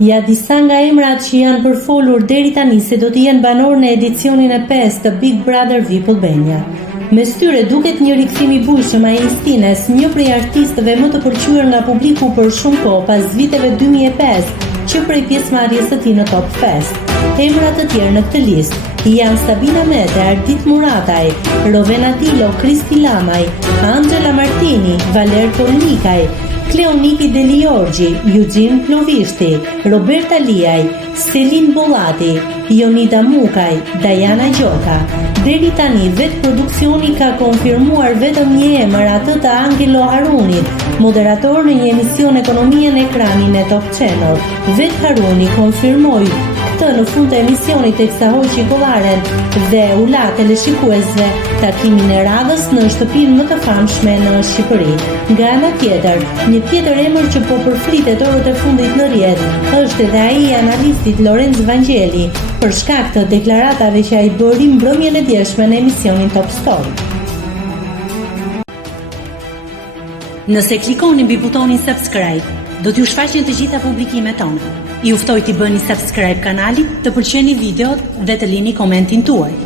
Ja disa nga emrat që janë përfolur deri tani se do të jenë banor në edicionin e 5 të Big Brother VIP Albania. Mes tyre duket një rikthim i bujshëm ai Stines, një prej artistëve më të pëlqyer nga publiku për shumë kohë pas viteve 2005, që prej pjesëmarrjes së tij në Top Fest. Emrat të tjerë në këtë listë janë Sabina Mete, Ardit Murataj, Rovena Dilo, Kristi Lamaj, Angela Martini, Valer Polnikaj, Kleoniki Deliorgji, Eugene Plovishti, Roberta Liaj, Selin Bollati, Jonida Mukaj, Dajana Gjoka. Deri tani vetë produksioni ka konfirmuar vetëm një emër, atë të Angelo Harunit, moderator në një emision ekonomie në ekranin e Top Channel. Vetë Haruni konfirmoi këtë në fund të emisionit teksa hoqi kollaren dhe u la teleshikuesve takimin e radhës në shtëpinë më të famshme në Shqipëri. Nga ana tjetër, një tjetër emër që po përflitet orët e fundit në rrjet është edhe ai i analistit Lorenz Vangeli, për shkak të deklaratave që ai bëri mbrëmjen e djeshme në emisionin Top Story. Nëse klikoni mbi butonin subscribe, do t'ju shfaqen të gjitha publikimet tona. Ju ftoj t'i bëni subscribe kanalit, të pëlqeni videot dhe të lini komentin tuaj.